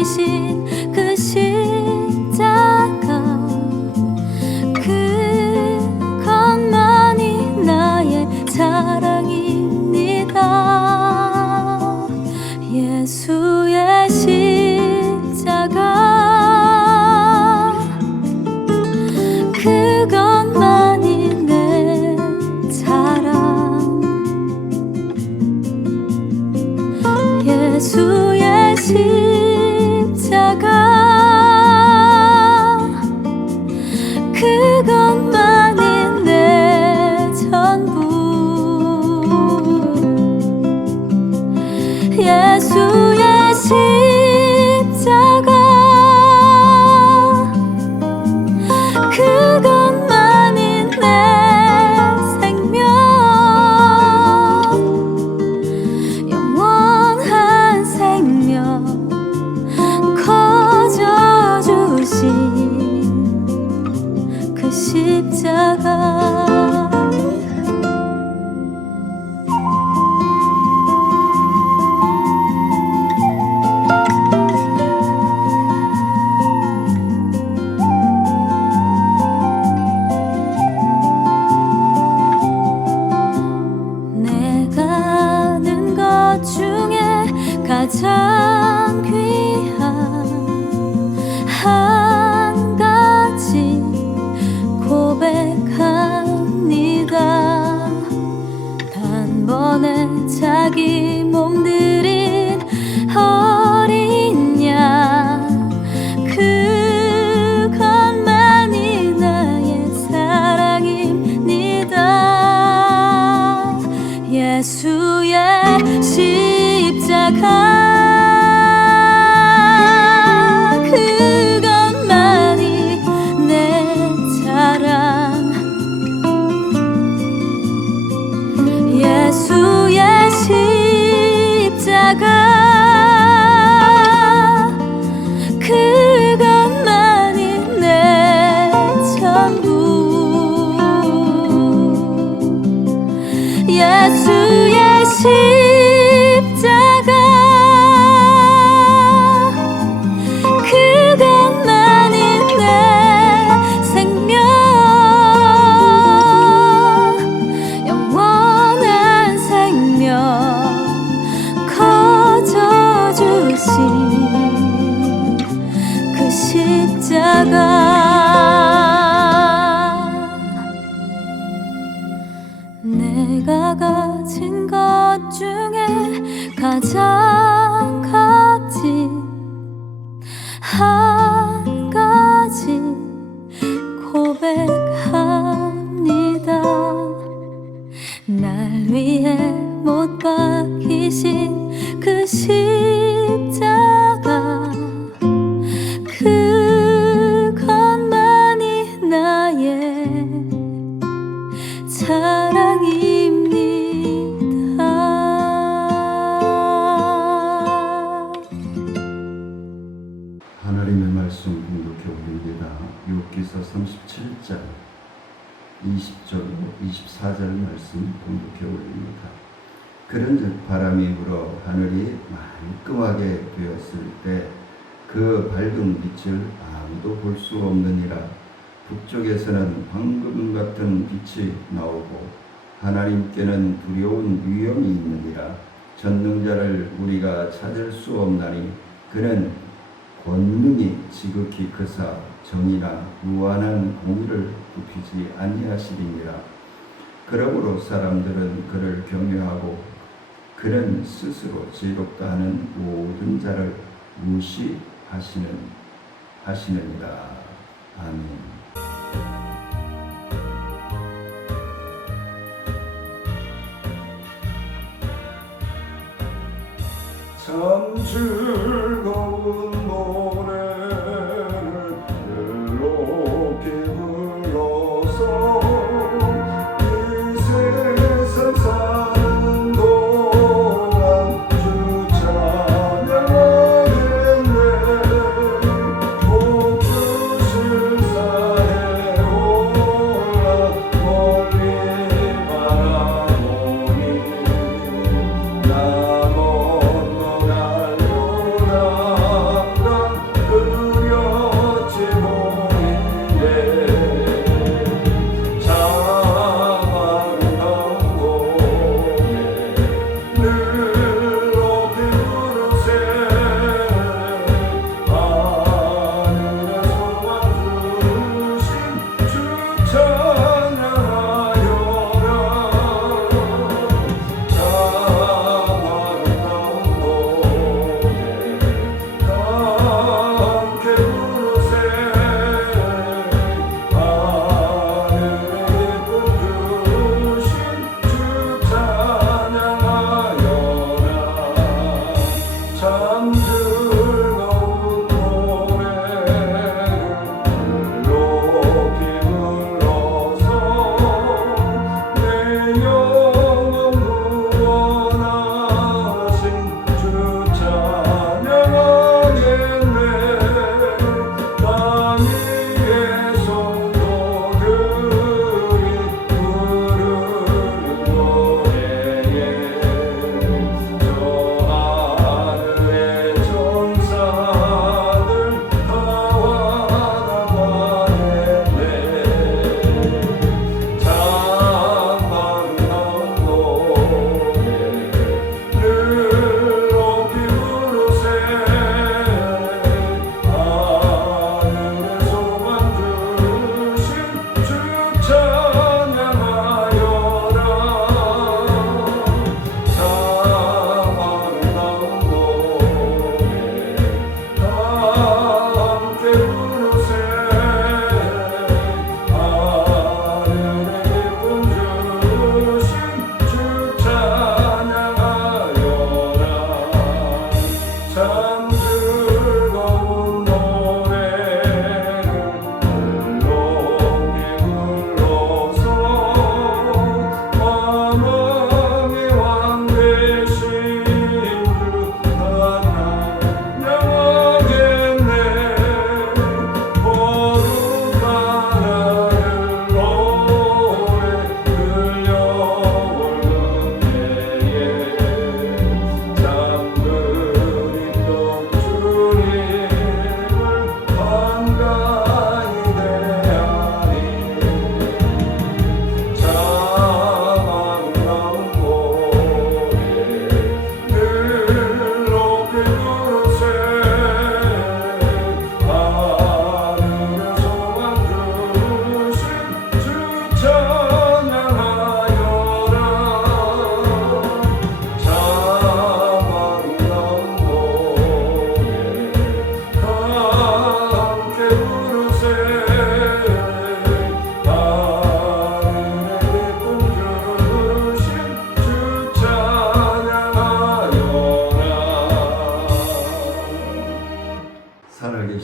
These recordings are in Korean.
지신 그 십자가, 그것만이 나의 자랑입니다. 예수의 십자가, 그것만이 내 자랑. 예수의 십자가, 그것만이 내 전부. 예수의 십자가, 그것만이 내 생명. 영원한 생명 거저 주신 그 십자가. 내가 아는 것 중에 가장 귀한 한 가지 고백합니다. 단번에 자기 몸 들인 어린 양, 그것만이 나의 사랑입니다. 예수의 십자가, 그것만이 내 자랑. 예수의 십자가, 그것만이 내 전부. 예수의 십자가, 그것만이 내 생명. 영원한 생명 거저 주신 그 십자가. 내가 가진 것 중에 가장 값진 한 가지 고백합니다. 날 위해 못 박히신 그 십자가, 그것만이 나의 자랑입니다. 하나님의 말씀 공독해 봅니다. 욥기서 37장 20절 24절 말씀 공독해 올립니다. 그런즉 바람이 불어 하늘이 말끔하게 되었을 때 그 밝은 빛을 아무도 볼 수 없느니라. 북쪽에서는 황금 같은 빛이 나오고 하나님께는 두려운 위엄이 있느니라. 전능자를 우리가 찾을 수 없나니 그는 권능이 지극히 크사 정의나 무한한 공의를 굽히지 아니하시리니라. 그러므로 사람들은 그를 경외하고 그는 스스로 지혜롭다 하는 모든 자를 무시하시느니라. 아멘. 참 즐거운 노래를 즐겁게 불러서 이 세상 사는 동안 주 찬양하겠네. 복 주실 산에 올라 멀리 바라보니 나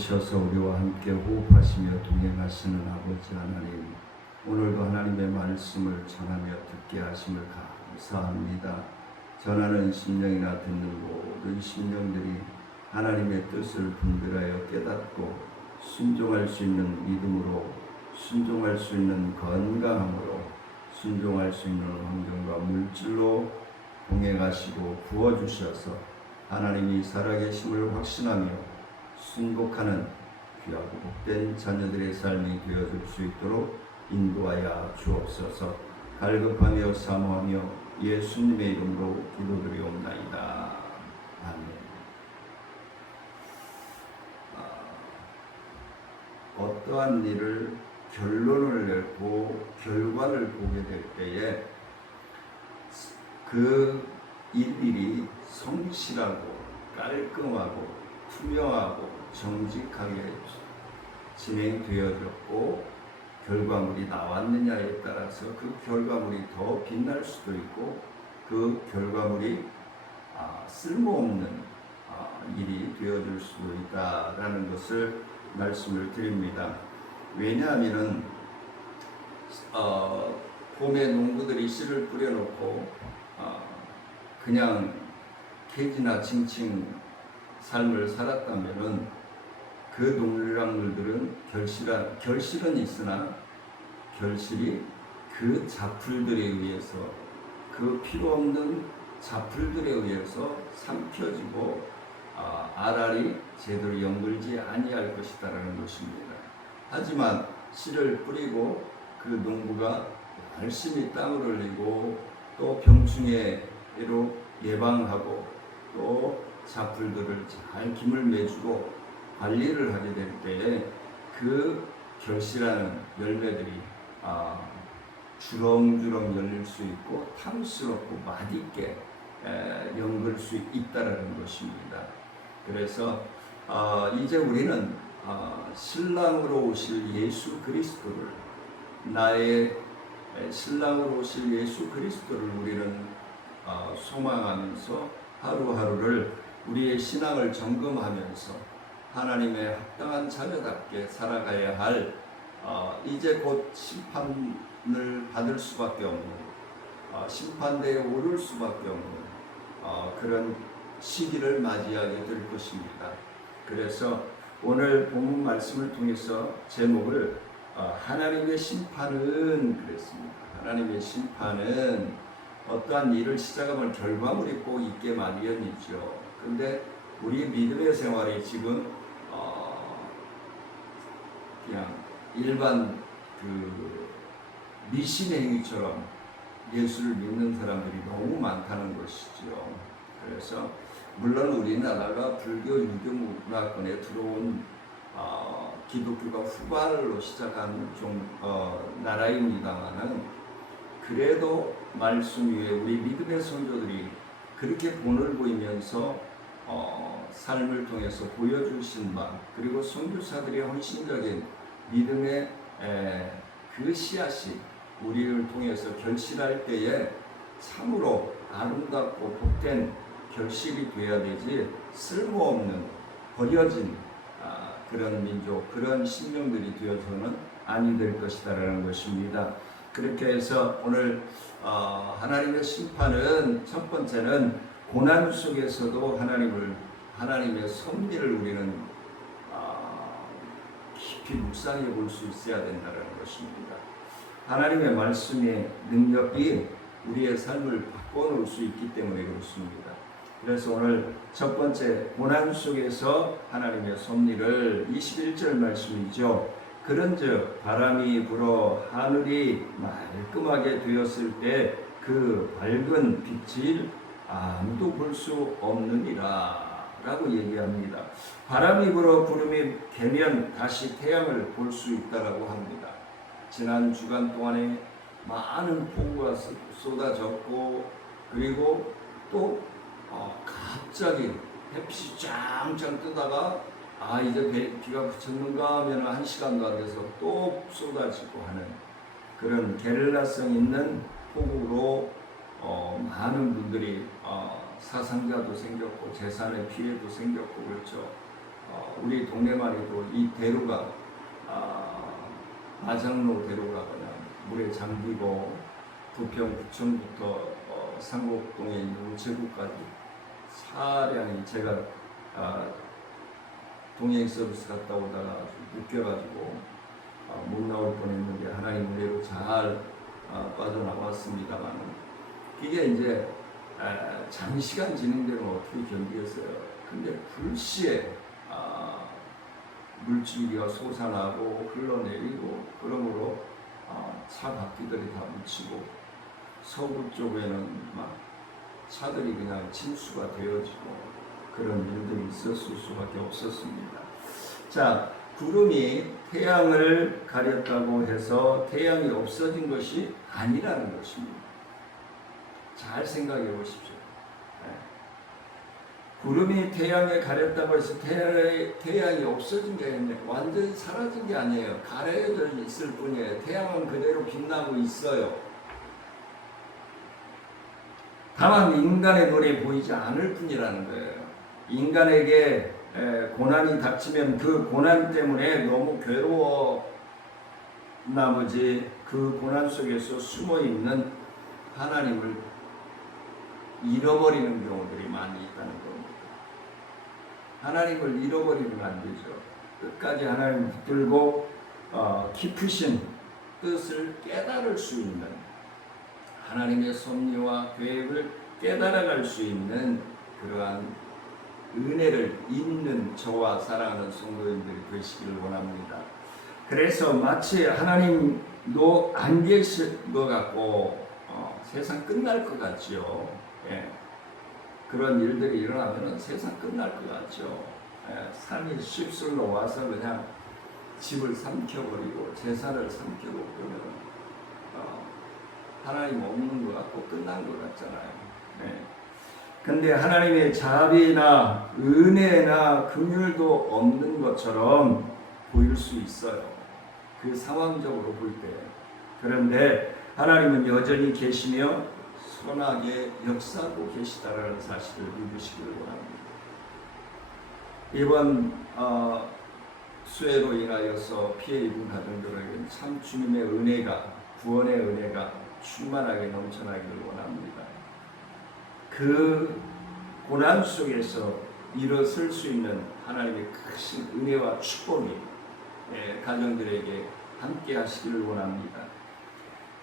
오셔서 우리와 함께 호흡하시며 동행하시는 아버지 하나님, 오늘도 하나님의 말씀을 전하며 듣게 하심을 감사합니다. 전하는 심령이나 듣는 모든 심령들이 하나님의 뜻을 분별하여 깨닫고 순종할 수 있는 믿음으로, 순종할 수 있는 건강함으로, 순종할 수 있는 환경과 물질로 동행하시고 부어주셔서 하나님이 살아계심을 확신하며 순복하는 귀하고 복된 자녀들의 삶이 되어줄 수 있도록 인도하여 주옵소서. 갈급하며 사모하며 예수님의 이름으로 기도드리옵나이다. 아멘. 어떠한 일을 결론을 내고 결과를 보게 될 때에 그 일들이 성실하고 깔끔하고 투명하고 정직하게 진행되어졌고 결과물이 나왔느냐에 따라서 그 결과물이 더 빛날 수도 있고 그 결과물이 쓸모없는 일이 되어줄 수도 있다라는 것을 말씀을 드립니다. 왜냐하면 봄에 농부들이 씨를 뿌려놓고 그냥 개지나 칭칭 삶을 살았다면은 그 농작물들은 결실은 있으나 결실이 그 잡풀들에 의해서, 그 필요 없는 잡풀들에 의해서 삼켜지고 알알이 제대로 연결지 아니할 것이다라는 것입니다. 하지만 씨를 뿌리고 그 농부가 열심히 땀을 흘리고 또 병충해로 예방하고 또 잡풀들을 잘 김을 매주고 관리를 하게 될 때에 그 결실하는 열매들이 주렁주렁 열릴 수 있고 탐스럽고 맛있게 연글 수 있다라는 것입니다. 그래서 이제 우리는 신랑으로 오실 예수 그리스도를, 나의 신랑으로 오실 예수 그리스도를 우리는 소망하면서 하루하루를 우리의 신앙을 점검하면서 하나님의 합당한 자녀답게 살아가야 할 이제 곧 심판을 받을 수밖에 없는, 심판대에 오를 수밖에 없는 그런 시기를 맞이하게 될 것입니다. 그래서 오늘 본문 말씀을 통해서 제목을 하나님의 심판은 그랬습니다. 하나님의 심판은 어떠한 일을 시작하면 결과물이 꼭 있게 마련이죠. 근데 우리 믿음의 생활이 지금 그냥 일반 그 미신의 행위처럼 예수를 믿는 사람들이 너무 많다는 것이죠. 그래서 물론 우리나라가 불교 유교 문화권에 들어온 기독교가 후발로 시작한 나라입니다만은 그래도 말씀 위에 우리 믿음의 선조들이 그렇게 본을 보이면서 삶을 통해서 보여주신 바, 그리고 선교사들의 헌신적인 믿음의 그 씨앗이 우리를 통해서 결실할 때에 참으로 아름답고 복된 결실이 되어야 되지, 쓸모없는 버려진 그런 민족, 그런 신령들이 되어서는 아니 될 것이다라는 것입니다. 그렇게 해서 오늘 하나님의 심판은 첫 번째는 고난 속에서도 하나님의 섭리를 우리는 깊이 묵상해 볼 수 있어야 된다는 것입니다. 하나님의 말씀의 능력이 우리의 삶을 바꿔놓을 수 있기 때문에 그렇습니다. 그래서 오늘 첫 번째 고난 속에서 하나님의 섭리를 21절 말씀이죠. 그런즉 바람이 불어 하늘이 말끔하게 되었을 때 그 밝은 빛을 아무도 볼 수 없느니라 라고 얘기합니다. 바람이 불어 구름이 개면 다시 태양을 볼 수 있다라고 합니다. 지난 주간 동안에 많은 폭우가 쏟아졌고, 그리고 또 갑자기 햇빛이 짱짱 뜨다가 이제 비가 그쳤는가 하면 1시간도 안 돼서 또 쏟아지고 하는 그런 게릴라성 있는 폭우로 많은 분들이 사상자도 생겼고 재산의 피해도 생겼고 그렇죠. 우리 동네만 해도 이 대로가 마장로 대로가 그냥 물에 잠기고 부평구청부터 상곡동에 있는 우체국까지 차량이 제가 동행 서비스 갔다 오다가 묶여가지고 못 나올 뻔했는데 하나님 은혜로 잘 빠져나왔습니다만 이게 이제 장시간 진행되면 어떻게 견디겠어요. 근데 불시에 물줄기가 솟아나고 흘러내리고 그러므로 차 바퀴들이 다 묻히고 서부 쪽에는 막 차들이 그냥 침수가 되어지고 그런 일들이 있었을 수밖에 없었습니다. 자, 구름이 태양을 가렸다고 해서 태양이 없어진 것이 아니라는 것입니다. 잘 생각해 보십시오. 구름이 태양을 가렸다고 해서 태양이 없어진 게 아니에요. 완전히 사라진 게 아니에요. 가려져 있을 뿐이에요. 태양은 그대로 빛나고 있어요. 다만 인간의 눈에 보이지 않을 뿐이라는 거예요. 인간에게 고난이 닥치면 그 고난 때문에 너무 괴로워 나머지 그 고난 속에서 숨어있는 하나님을 잃어버리는 경우들이 많이 있다는 겁니다. 하나님을 잃어버리면 안 되죠. 끝까지 하나님을 붙들고 깊으신 뜻을 깨달을 수 있는 하나님의 섭리와 계획을 깨달아갈 수 있는 그러한 은혜를 잊는 저와 사랑하는 성도님들이 되시기를 원합니다. 그래서 마치 하나님도 안 계실 것 같고 세상 끝날 것 같죠. 예. 그런 일들이 일어나면 세상 끝날 것 같죠. 예. 산이 쉽술로 와서 그냥 집을 삼켜버리고 재산을 삼키고 그러면 하나님 없는 것 같고 끝난 것 같잖아요. 예. 근데 하나님의 자비나 은혜나 긍휼도 없는 것처럼 보일 수 있어요. 그 상황적으로 볼 때. 그런데 하나님은 여전히 계시며 선하게 역사하고 계시다라는 사실을 믿으시기를 원합니다. 이번 수해로 인하여서 피해 입은 가정들에게는 참 주님의 은혜가, 구원의 은혜가 충만하게 넘쳐나기를 원합니다. 그 고난 속에서 일어설 수 있는 하나님의 크신 은혜와 축복이 가정들에게 함께 하시기를 원합니다.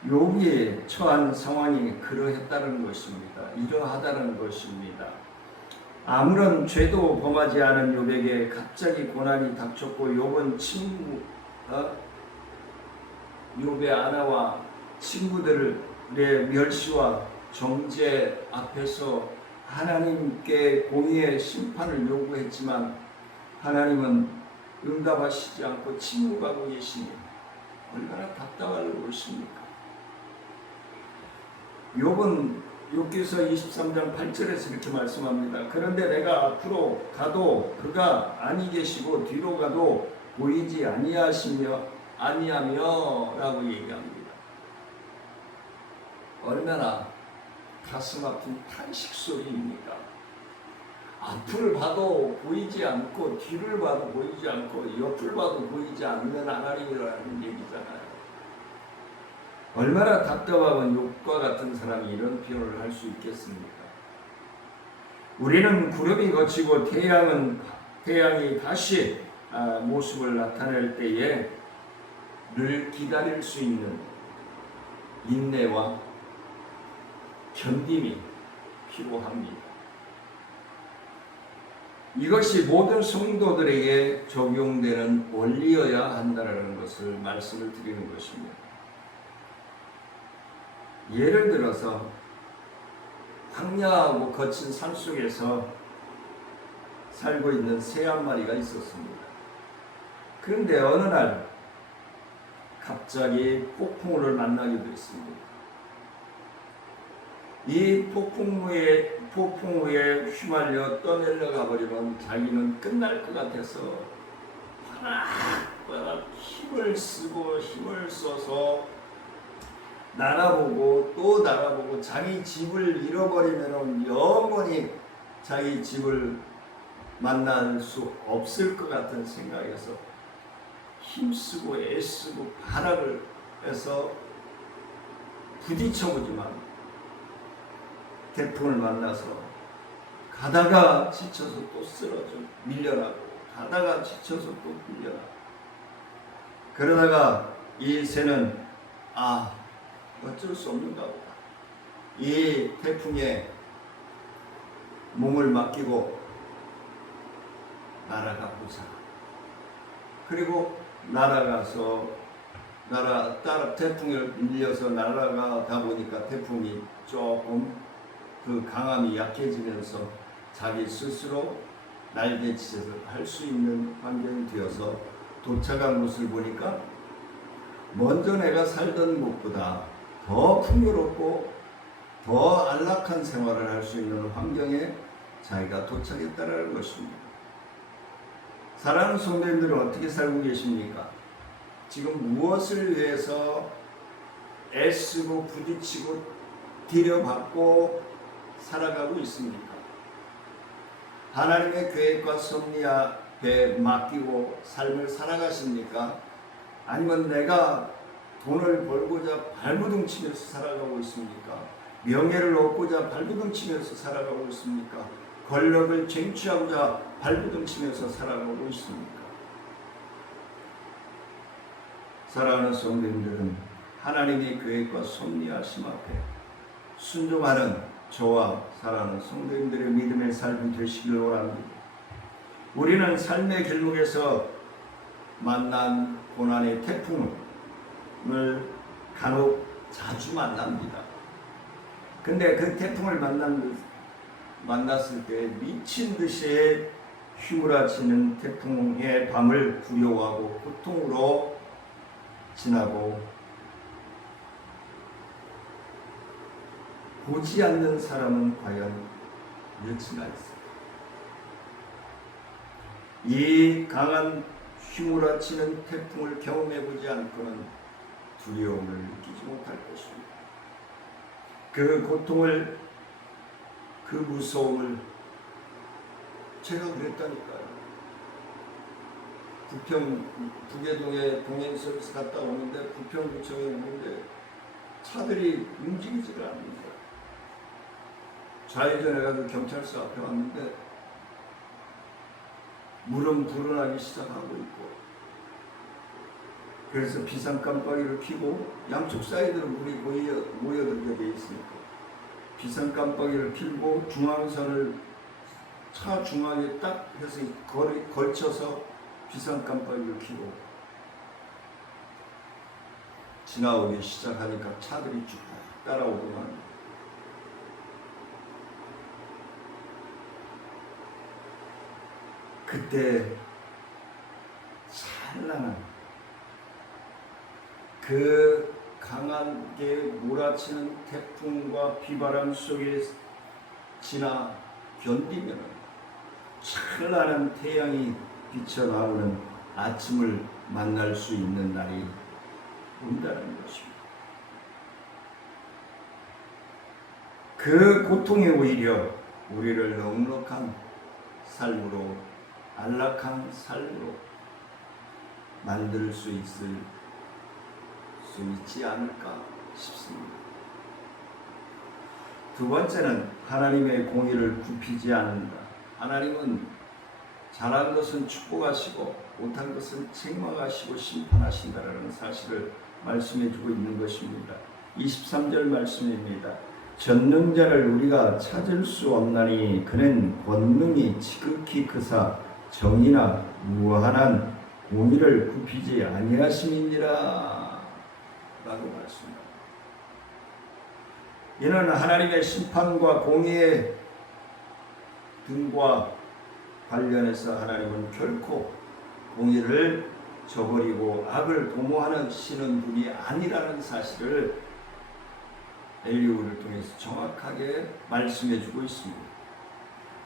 욥이 처한 상황이 그러했다는 것입니다. 이러하다는 것입니다. 아무런 죄도 범하지 않은 욥에게 갑자기 고난이 닥쳤고 욥은 욥의 아내와 친구들의 멸시와 정죄 앞에서 하나님께 공의의 심판을 요구했지만 하나님은 응답하시지 않고 침묵하고 계시니 얼마나 답답할 것입니까? 욥은 욥기서 23장 8절에서 이렇게 말씀합니다. 그런데 내가 앞으로 가도 그가 아니 계시고 뒤로 가도 보이지 아니하며 라고 얘기합니다. 얼마나 가슴 아픈 탄식 소리입니까? 앞을 봐도 보이지 않고 뒤를 봐도 보이지 않고 옆을 봐도 보이지 않는 하나님이라는 얘기잖아요. 얼마나 답답하면 욥과 같은 사람이 이런 표현을 할 수 있겠습니까? 우리는 구름이 걷히고 태양이 다시 모습을 나타낼 때에 늘 기다릴 수 있는 인내와 견딤이 필요합니다. 이것이 모든 성도들에게 적용되는 원리여야 한다는 것을 말씀을 드리는 것입니다. 예를 들어서 황량하고 거친 산속에서 살고 있는 새 한 마리가 있었습니다. 그런데 어느 날 갑자기 폭풍우를 만나게 됐습니다. 이 폭풍우에 휘말려 떠내려 가버리면 자기는 끝날 것 같아서 바락 힘을 쓰고 힘을 써서 날아보고 또 날아보고 자기 집을 잃어버리면 영원히 자기 집을 만날 수 없을 것 같은 생각에서 힘쓰고 애쓰고 발악을 해서 부딪혀보지만 태풍을 만나서 가다가 지쳐서 또 쓰러져 밀려나고 가다가 지쳐서 또 밀려나고 그러다가 이 새는 어쩔 수 없는가 보다. 이 태풍에 몸을 맡기고 날아가 보자. 그리고 날아가서 태풍을 밀려서 날아가다 보니까 태풍이 조금 그 강함이 약해지면서 자기 스스로 날개짓을 할 수 있는 환경이 되어서 도착한 곳을 보니까 먼저 내가 살던 곳보다 더 풍요롭고 더 안락한 생활을 할 수 있는 환경에 자기가 도착했다는 것입니다. 사랑하는 성도님들은 어떻게 살고 계십니까? 지금 무엇을 위해서 애쓰고 부딪히고 디려받고 살아가고 있습니까? 하나님의 계획과 섭리 앞에 맡기고 삶을 살아가십니까? 아니면 내가 돈을 벌고자 발부둥 치면서 살아가고 있습니까? 명예를 얻고자 발부둥 치면서 살아가고 있습니까? 권력을 쟁취하고자 발부둥 치면서 살아가고 있습니까? 사랑하는 성도님들은 하나님의 계획과 섭리하심 앞에 순종하는 저와 사랑하는 성도님들의 믿음의 삶이 되시길 원합니다. 우리는 삶의 길목에서 만난 고난의 태풍을 간혹 자주 만납니다. 근데 그 태풍을 만났을 때 미친 듯이 휘몰아치는 태풍의 밤을 두려워하고 고통으로 지나고 보지 않는 사람은 과연 몇이나 있을까? 이 강한 휘몰아치는 태풍을 경험해보지 않고는 두려움을 느끼지 못할 것입니다. 그 고통을, 그 무서움을 제가 그랬다니까요. 북해동에 동행서비스 갔다 오는데 부평구청에 오는데 차들이 움직이지를 않는다. 좌회전해가지고 경찰서 앞에 왔는데 물은 불어나기 시작하고 있고, 그래서 비상 깜빡이를 켜고 양쪽 사이드로 물이 모여들게 돼 있으니까 비상 깜빡이를 켜고 중앙선을 차 중앙에 딱 해서 걸쳐서 비상 깜빡이를 켜고 지나오기 시작하니까 차들이 쭉 따라오더만 그때 찬란한 그 강하게 몰아치는 태풍과 비바람 속에 지나 견디면 찬란한 태양이 비쳐나오는 아침을 만날 수 있는 날이 온다는 것입니다. 그 고통이 오히려 우리를 넉넉한 삶으로, 안락한 삶으로 만들 수 있지 않을까 싶습니다. 두 번째는 하나님의 공의를 굽히지 않는다. 하나님은 잘한 것은 축복하시고 못한 것은 책망하시고 심판하신다라는 사실을 말씀해 주고 있는 것입니다. 23절 말씀입니다. 전능자를 우리가 찾을 수 없나니 그는 권능이 지극히 크사 정의나 무한한 공의를 굽히지 아니하심이니라 라고 말씀합니다. 이는 하나님의 심판과 공의의 등과 관련해서 하나님은 결코 공의를 저버리고 악을 도모하는 신은 분이 아니라는 사실을 엘리후를 통해서 정확하게 말씀해 주고 있습니다.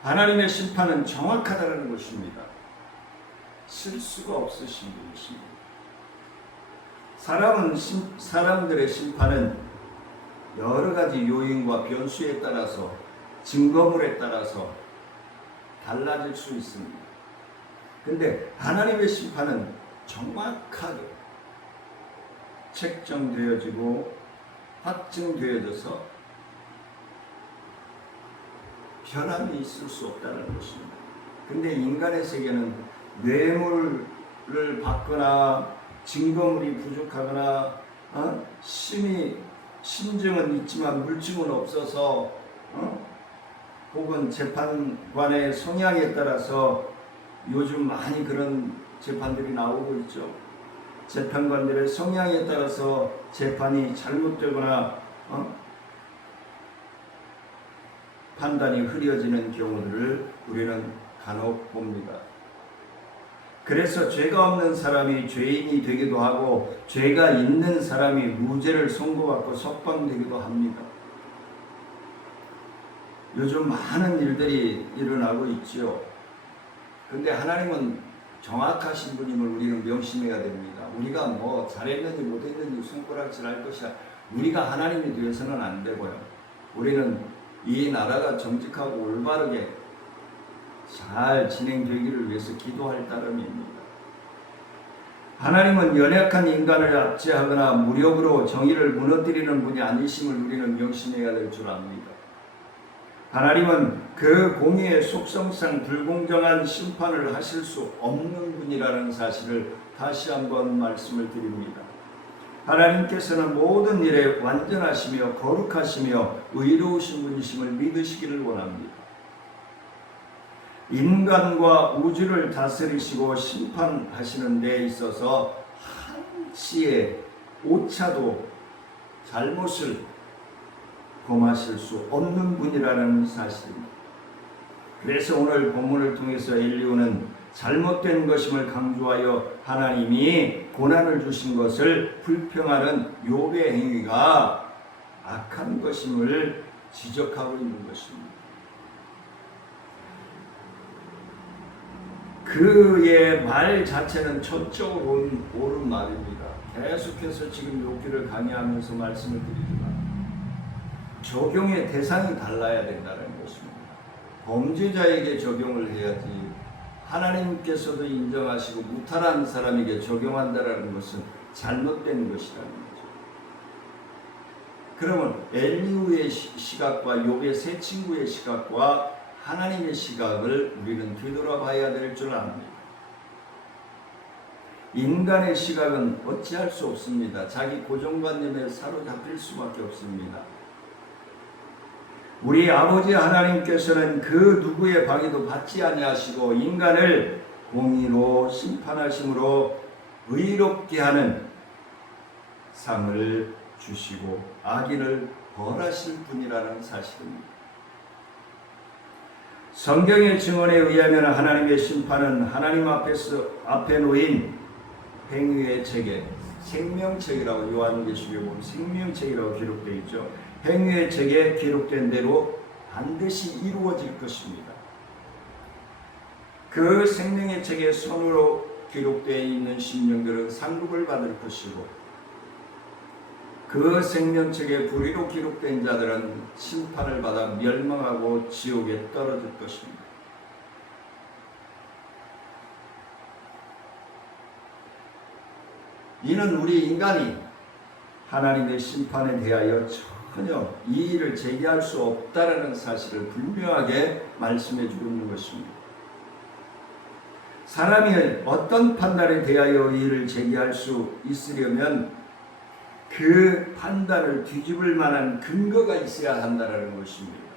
하나님의 심판은 정확하다는 것입니다. 실수가 없으신 분이십니다. 사람들의 심판은 여러 가지 요인과 변수에 따라서, 증거물에 따라서 달라질 수 있습니다. 근데 하나님의 심판은 정확하게 책정되어지고 확증되어져서 변함이 있을 수 없다는 것입니다. 근데 인간의 세계는 뇌물을 받거나 증거물이 부족하거나 심증은 있지만 물증은 없어서 혹은 재판관의 성향에 따라서 요즘 많이 그런 재판들이 나오고 있죠. 재판관들의 성향에 따라서 재판이 잘못되거나 판단이 흐려지는 경우들을 우리는 간혹 봅니다. 그래서 죄가 없는 사람이 죄인이 되기도 하고 죄가 있는 사람이 무죄를 선고받고 석방되기도 합니다. 요즘 많은 일들이 일어나고 있지요. 근데 하나님은 정확하신 분임을 우리는 명심해야 됩니다. 우리가 뭐 잘했는지 못했는지 손가락질할 것이야. 우리가 하나님이 되어서는 안 되고요. 우리는 이 나라가 정직하고 올바르게 잘 진행되기를 위해서 기도할 따름입니다. 하나님은 연약한 인간을 압제하거나 무력으로 정의를 무너뜨리는 분이 아니심을 우리는 명심해야 될 줄 압니다. 하나님은 그 공의의 속성상 불공정한 심판을 하실 수 없는 분이라는 사실을 다시 한번 말씀을 드립니다. 하나님께서는 모든 일에 완전하시며 거룩하시며 의로우신 분이심을 믿으시기를 원합니다. 인간과 우주를 다스리시고 심판하시는 데 있어서 한치의 오차도 잘못을 범하실 수 없는 분이라는 사실입니다. 그래서 오늘 본문을 통해서 엘리후는 잘못된 것임을 강조하여 하나님이 고난을 주신 것을 불평하는 욥의 행위가 악한 것임을 지적하고 있는 것입니다. 그의 말 자체는 전적으로 옳은 말입니다. 계속해서 지금 욥기를 강의하면서 말씀을 드리지만 적용의 대상이 달라야 된다는 것입니다. 범죄자에게 적용을 해야지 하나님께서도 인정하시고 무탈한 사람에게 적용한다는 것은 잘못된 것이라는 거죠. 그러면 엘리후의 시각과 욥의 세 친구의 시각과 하나님의 시각을 우리는 되돌아봐야 될 줄 압니다. 인간의 시각은 어찌할 수 없습니다. 자기 고정관념에 사로잡힐 수밖에 없습니다. 우리 아버지 하나님께서는 그 누구의 방해도 받지 아니하시고 인간을 공의로 심판하심으로 의롭게 하는 상을 주시고 악인을 벌하실 분이라는 사실입니다. 성경의 증언에 의하면 하나님의 심판은 하나님 앞에 놓인 행위의 책에 생명책이라고 요한계시록에 보면 생명책이라고 기록되어 있죠. 행위의 책에 기록된 대로 반드시 이루어질 것입니다. 그 생명의 책에 손으로 기록되어 있는 심령들은 상급을 받을 것이고 그 생명책에 불의로 기록된 자들은 심판을 받아 멸망하고 지옥에 떨어질 것입니다. 이는 우리 인간이 하나님의 심판에 대하여 전혀 이의를 제기할 수 없다라는 사실을 분명하게 말씀해 주고 있는 것입니다. 사람이 어떤 판단에 대하여 이의를 제기할 수 있으려면 그 판단을 뒤집을 만한 근거가 있어야 한다는 것입니다.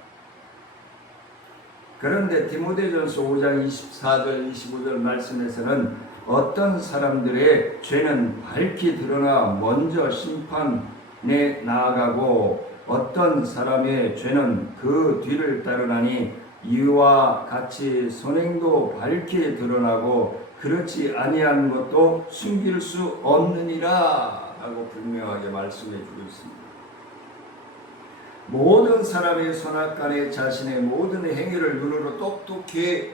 그런데 디모데전서 5장 24절 25절 말씀에서는 어떤 사람들의 죄는 밝히 드러나 먼저 심판에 나아가고 어떤 사람의 죄는 그 뒤를 따르나니 이와 같이 선행도 밝히 드러나고 그렇지 아니한 것도 숨길 수 없느니라 하고 분명하게 말씀해 주고 있습니다. 모든 사람의 선악간에 자신의 모든 행위를 눈으로 똑똑히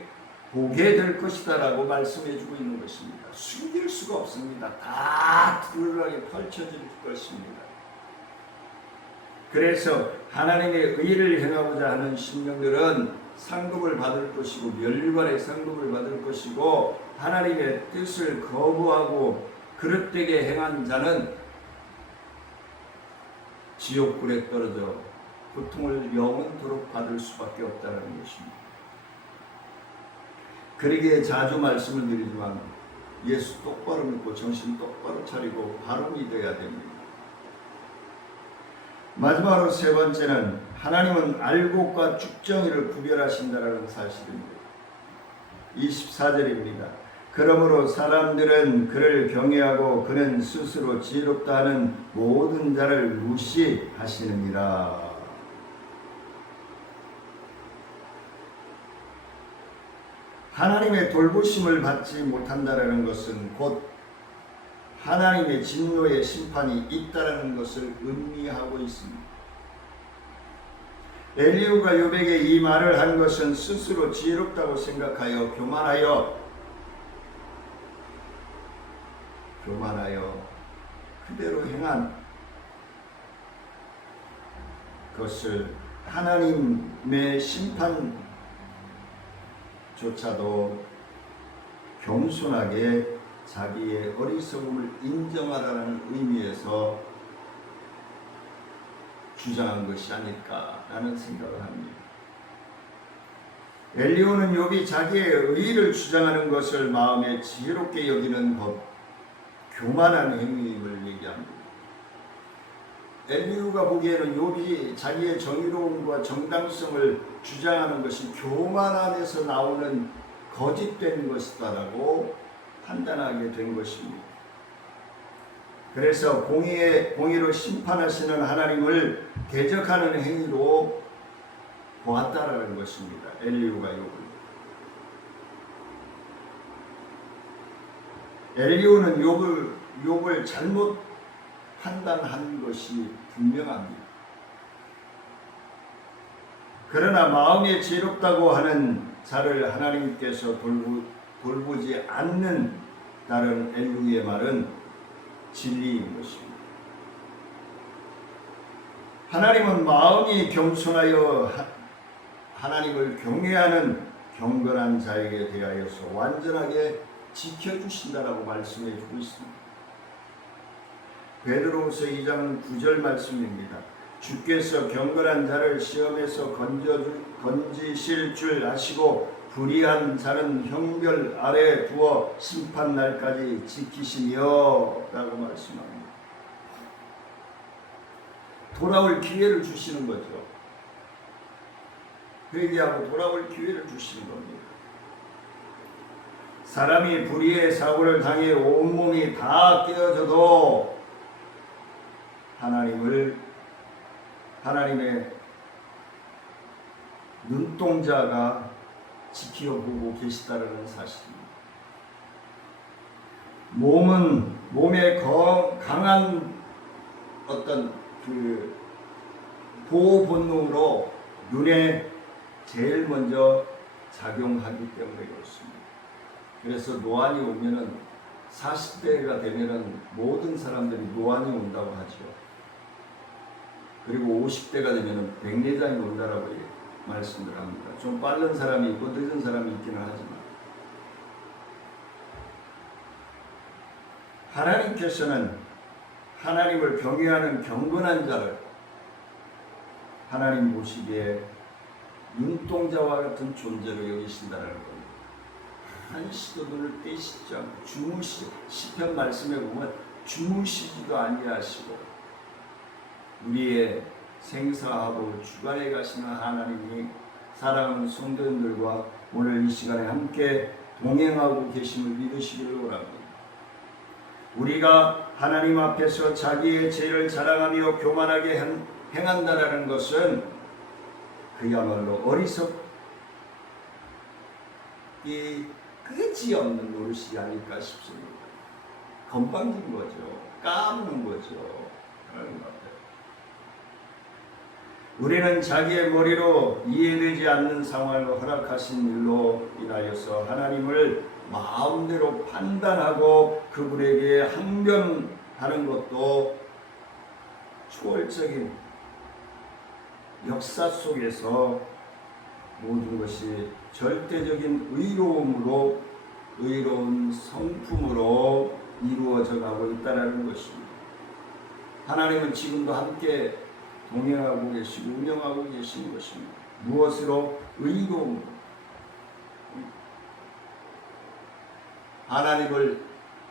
보게 될 것이다 라고 말씀해 주고 있는 것입니다. 숨길 수가 없습니다. 다 드러나게 펼쳐질 것입니다. 그래서 하나님의 의를 행하고자 하는 심령들은 상급을 받을 것이고 멸류관의 상급을 받을 것이고 하나님의 뜻을 거부하고 그릇되게 행한 자는 지옥불에 떨어져 고통을 영원토록 받을 수밖에 없다는 것입니다. 그러기에 자주 말씀을 드리지만 예수 똑바로 믿고 정신 똑바로 차리고 바로 믿어야 됩니다. 마지막으로 세 번째는 하나님은 알곡과 쭉정이를 구별하신다는 사실입니다. 24절입니다. 그러므로 사람들은 그를 경외하고 그는 스스로 지혜롭다 하는 모든 자를 무시하시느니라. 하나님의 돌보심을 받지 못한다는 것은 곧 하나님의 진노의 심판이 있다는 것을 의미하고 있습니다. 엘리후가 욥에게 이 말을 한 것은 스스로 지혜롭다고 생각하여 교만하여 그대로 행한 것을 하나님의 심판조차도 겸손하게 자기의 어리석음을 인정하라는 의미에서 주장한 것이 아닐까라는 생각을 합니다. 엘리후는 욥이 자기의 의의를 주장하는 것을 마음에 지혜롭게 여기는 것, 교만한 행위임을 얘기합니다. 엘리후가 보기에는 욥이 자기의 정의로움과 정당성을 주장하는 것이 교만함에서 나오는 거짓된 것이다라고 판단하게 된 것입니다. 그래서 공의로 심판하시는 하나님을 대적하는 행위로 보았다라는 것입니다. 엘리후가 욥을. 엘리후는 욥을 잘못 판단한 것이 분명합니다. 그러나 마음에 지혜롭다고 하는 자를 하나님께서 돌보지 않는다는 엘리후의 말은 진리인 것입니다. 하나님은 마음이 겸손하여 하나님을 경외하는 경건한 자에게 대하여서 완전하게 지켜주신다라고 말씀해 주고 있습니다. 베드로후서 2장 9절 말씀입니다. 주께서 경건한 자를 시험에서 건지실 줄 아시고 불의한 자는 형벌 아래 두어 심판날까지 지키시며 라고 말씀합니다. 돌아올 기회를 주시는 거죠. 회개하고 돌아올 기회를 주시는 겁니다. 사람이 불의의 사고를 당해 온몸이 다 깨어져도 하나님의 눈동자가 지켜보고 계시다는 사실입니다. 몸에 강한 어떤 그 보호 본능으로 눈에 제일 먼저 작용하기 때문에 그렇습니다. 그래서 노안이 오면은 40대가 되면은 모든 사람들이 노안이 온다고 하죠. 그리고 50대가 되면은 백내장이 온다라고 말씀을 합니다. 좀 빠른 사람이 있고 늦은 사람이 있기는 하지만 하나님께서는 하나님을 경외하는 경건한 자를 하나님 보시기에 눈동자와 같은 존재로 여기신다는 겁니다. 한시도 눈을 떼시지 않고 시편 말씀에 보면 주무시지도 아니하시고 우리의 생사하고 주관에 가시는 하나님이 사랑하는 성도님들과 오늘 이 시간에 함께 동행하고 계심을 믿으시기를 원합니다. 우리가 하나님 앞에서 자기의 죄를 자랑하며 교만하게 행한다라는 것은 그야말로 어리석이 끝이없는 노릇이 아닐까 싶습니다. 건방진 거죠. 까부는 거죠. 그런 것 같아요. 우리는 자기의 머리로 이해되지 않는 상황을 허락하신 일로 인하여서 하나님을 마음대로 판단하고 그분에게 항변하는 것도 초월적인 역사 속에서 모든 것이 절대적인 의로움으로 의로운 성품으로 이루어져 가고 있다는 것입니다. 하나님은 지금도 함께 동행하고 계시고 운영하고 계시는 것입니다. 무엇으로? 의로움으로. 하나님을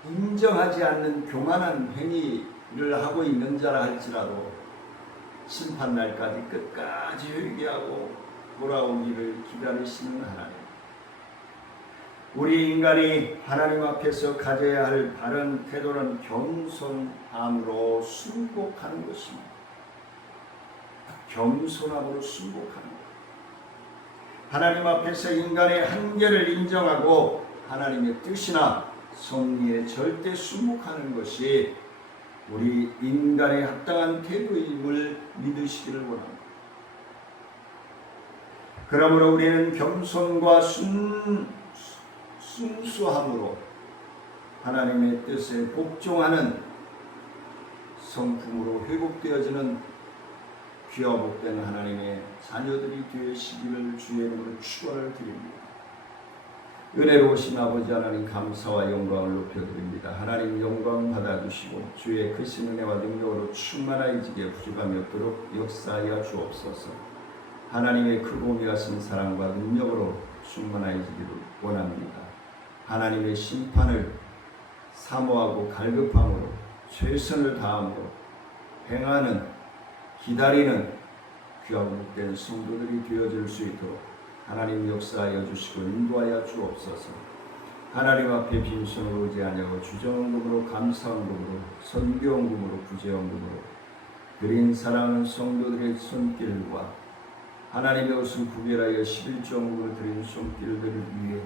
인정하지 않는 교만한 행위를 하고 있는 자라 할지라도 심판날까지 끝까지 회개하고 돌아오기를 기다리시는 하나님. 우리 인간이 하나님 앞에서 가져야 할 바른 태도는 겸손함으로 순복하는 것입니다. 겸손함으로 순복하는 것. 하나님 앞에서 인간의 한계를 인정하고 하나님의 뜻이나 섭리에 절대 순복하는 것이 우리 인간의 합당한 태도임을 믿으시기를 원합니다. 그러므로 우리는 겸손과 순수함으로 하나님의 뜻에 복종하는 성품으로 회복되어지는 귀하 복된 하나님의 자녀들이 되시기를 주의 이름으로 축원을 드립니다. 은혜로우신 아버지 하나님 감사와 영광을 높여드립니다. 하나님 영광 받아주시고 주의 크신 은혜와 능력으로 충만하여지게 부족함이 없도록 역사하여 주옵소서. 하나님의 크고 위하신 사랑과 능력으로 충만하여지기를 원합니다. 하나님의 심판을 사모하고 갈급함으로 최선을 다함으로 행하는 기다리는 귀하고 복된 성도들이 되어질 수 있도록 하나님 역사하여 주시고 인도하여 주옵소서. 하나님 앞에 빈손으로 의지하냐고 주정금으로 감사헌금으로 선교헌금으로 구제헌금으로 드린 사랑하는 성도들의 손길과 하나님의 옷을 구별하여 11조헌금을 드린 손길들을 위해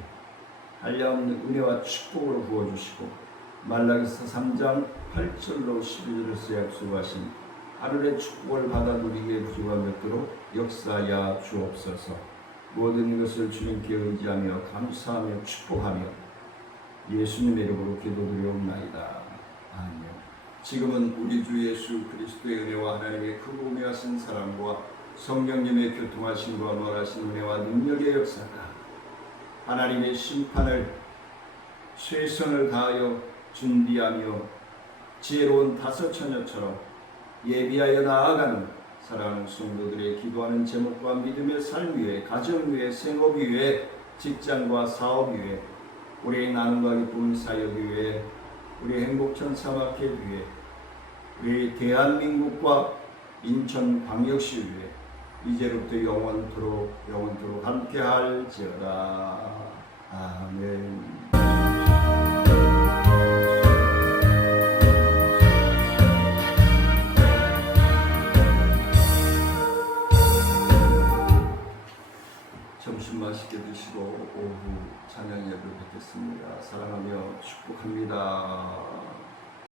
한량없는 은혜와 축복으로 부어주시고 말라기서 3장 8절로 11절에서 약속하신 하늘의 축복을 받아 누리기에 부족함이 없도록 역사하여 주옵소서. 모든 것을 주님께 의지하며 감사하며 축복하며 예수님의 이름으로 기도드리옵나이다. 아멘. 지금은 우리 주 예수 그리스도의 은혜와 하나님의 크고 위하신 사랑과 성령님의 교통하심과 말하신 은혜와 능력의 역사가 하나님의 심판을 최선을 다하여 준비하며 지혜로운 다섯처녀처럼 예비하여 나아가는 사랑하는 성도들의 기도하는 제목과 믿음의 삶 위에 가정 위에 생업 위에 직장과 사업 위에 우리의 나눔과 기쁨 사역 위에 우리 행복천 사마켓 위에 우리 대한민국과 인천광역시 위에 이제부터 영원토록 함께할지어다. 아멘. 점심 맛있게 드시고 오후 찬양 예배 뵙겠습니다. 사랑하며 축복합니다.